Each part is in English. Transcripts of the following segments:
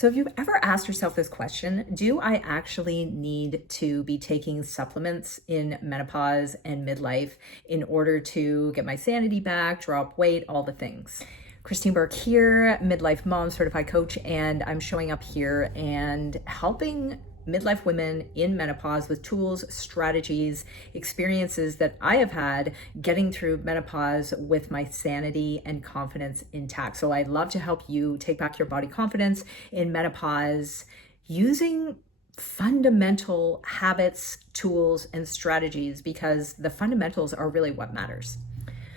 So have you ever asked yourself this question? Do I actually need to be taking supplements in menopause and midlife in order to get my sanity back, drop weight, all the things? Christine Burke here, midlife mom certified coach, and I'm showing up here and helping midlife women in menopause with tools, strategies, experiences that I have had getting through menopause with my sanity and confidence intact. So I'd love to help you take back your body confidence in menopause using fundamental habits, tools, and strategies, because the fundamentals are really what matters.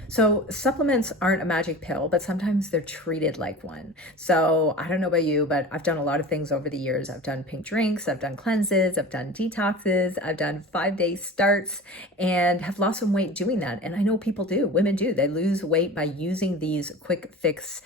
So supplements aren't a magic pill, but sometimes they're treated like one. So I don't know about you, but I've done a lot of things over the years. I've done pink drinks, I've done cleanses, I've done detoxes, I've done 5-day starts, and have lost some weight doing that. And I know people do, women do. They lose weight by using these quick fix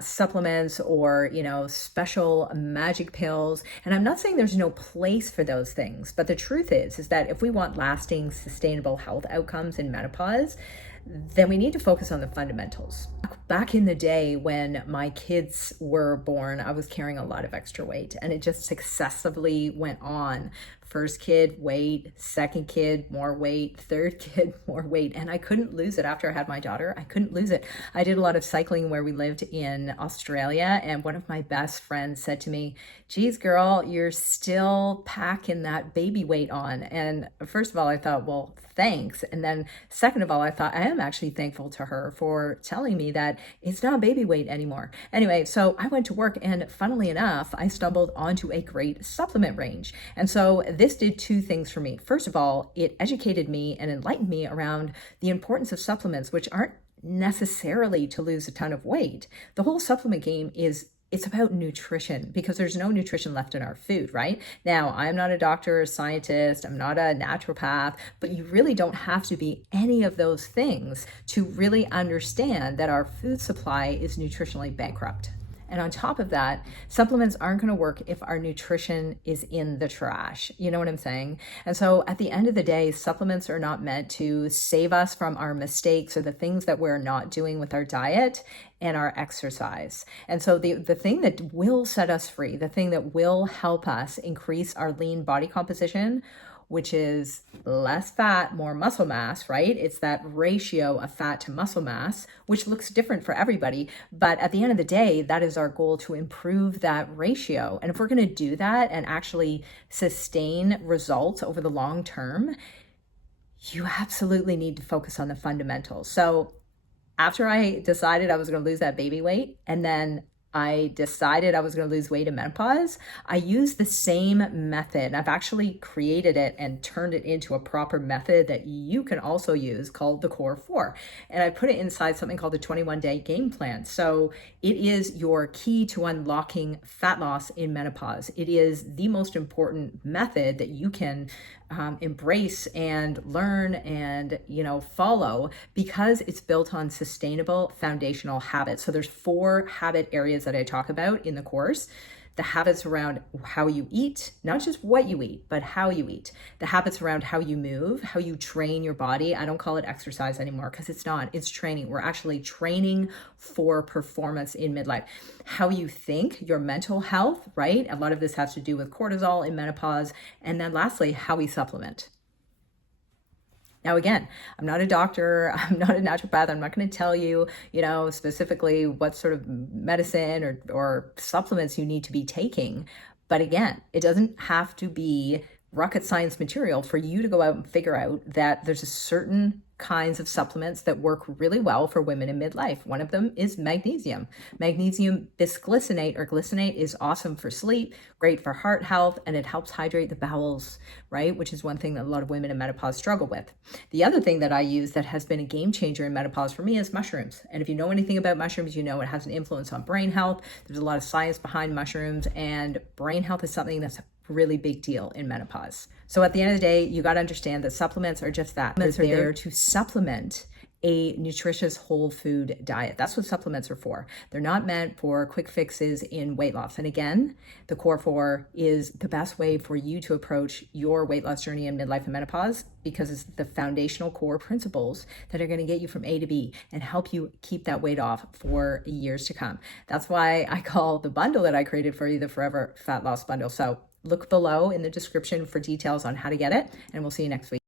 supplements or, special magic pills. And I'm not saying there's no place for those things, but the truth is that if we want lasting, sustainable health outcomes in menopause, then we need to focus on the fundamentals. Back in the day when my kids were born, I was carrying a lot of extra weight, and it just successively went on. First kid, weight, second kid, more weight, third kid, more weight. And I couldn't lose it after I had my daughter. I couldn't lose it. I did a lot of cycling where we lived in Australia, and one of my best friends said to me, "Geez, girl, you're still packing that baby weight on." And first of all, I thought, well, thanks. And then second of all, I thought I am actually thankful to her for telling me that it's not baby weight anymore. Anyway, so I went to work, and funnily enough, I stumbled onto a great supplement range. And so this did two things for me. First of all, it educated me and enlightened me around the importance of supplements, which aren't necessarily to lose a ton of weight. The whole supplement game it's about nutrition, because there's no nutrition left in our food, right? Now, I'm not a doctor, a scientist, I'm not a naturopath, but you really don't have to be any of those things to really understand that our food supply is nutritionally bankrupt. And on top of that, supplements aren't going to work if our nutrition is in the trash. You know what I'm saying? And so at the end of the day, supplements are not meant to save us from our mistakes or the things that we're not doing with our diet and our exercise. And so the thing that will set us free, the thing that will help us increase our lean body composition, which is less fat, more muscle mass, right? It's that ratio of fat to muscle mass, which looks different for everybody. But at the end of the day, that is our goal, to improve that ratio. And if we're going to do that and actually sustain results over the long term, you absolutely need to focus on the fundamentals. So after I decided I was going to lose that baby weight, and then I decided I was going to lose weight in menopause, I used the same method. I've actually created it and turned it into a proper method that you can also use, called the Core 4. And I put it inside something called the 21-day game plan. So it is your key to unlocking fat loss in menopause. It is the most important method that you can embrace and learn and follow, because it's built on sustainable foundational habits. So there's 4 habit areas that I talk about in the course. The habits around how you eat, not just what you eat, but how you eat. The habits around how you move, how you train your body. I don't call it exercise anymore, because it's not, it's training. We're actually training for performance in midlife. How you think, your mental health, right? A lot of this has to do with cortisol in menopause. And then lastly, how we supplement. Now, again, I'm not a doctor, I'm not a naturopath, I'm not going to tell you, specifically what sort of medicine or supplements you need to be taking. But again, it doesn't have to be rocket science material for you to go out and figure out that there's a certain kinds of supplements that work really well for women in midlife. One of them is magnesium. Magnesium bisglycinate or glycinate is awesome for sleep, great for heart health, and it helps hydrate the bowels, right? Which is one thing that a lot of women in menopause struggle with. The other thing that I use that has been a game changer in menopause for me is mushrooms. And if you know anything about mushrooms, you know it has an influence on brain health. There's a lot of science behind mushrooms, and brain health is something that's a really big deal in menopause. So at the end of the day, you got to understand that supplements are just that. Supplements are there to supplement a nutritious whole food diet. That's what supplements are for. They're not meant for quick fixes in weight loss. And again, the Core 4 is the best way for you to approach your weight loss journey in midlife and menopause, because it's the foundational core principles that are going to get you from A to B and help you keep that weight off for years to come. That's why I call the bundle that I created for you the Forever Fat Loss Bundle. So look below in the description for details on how to get it, and we'll see you next week.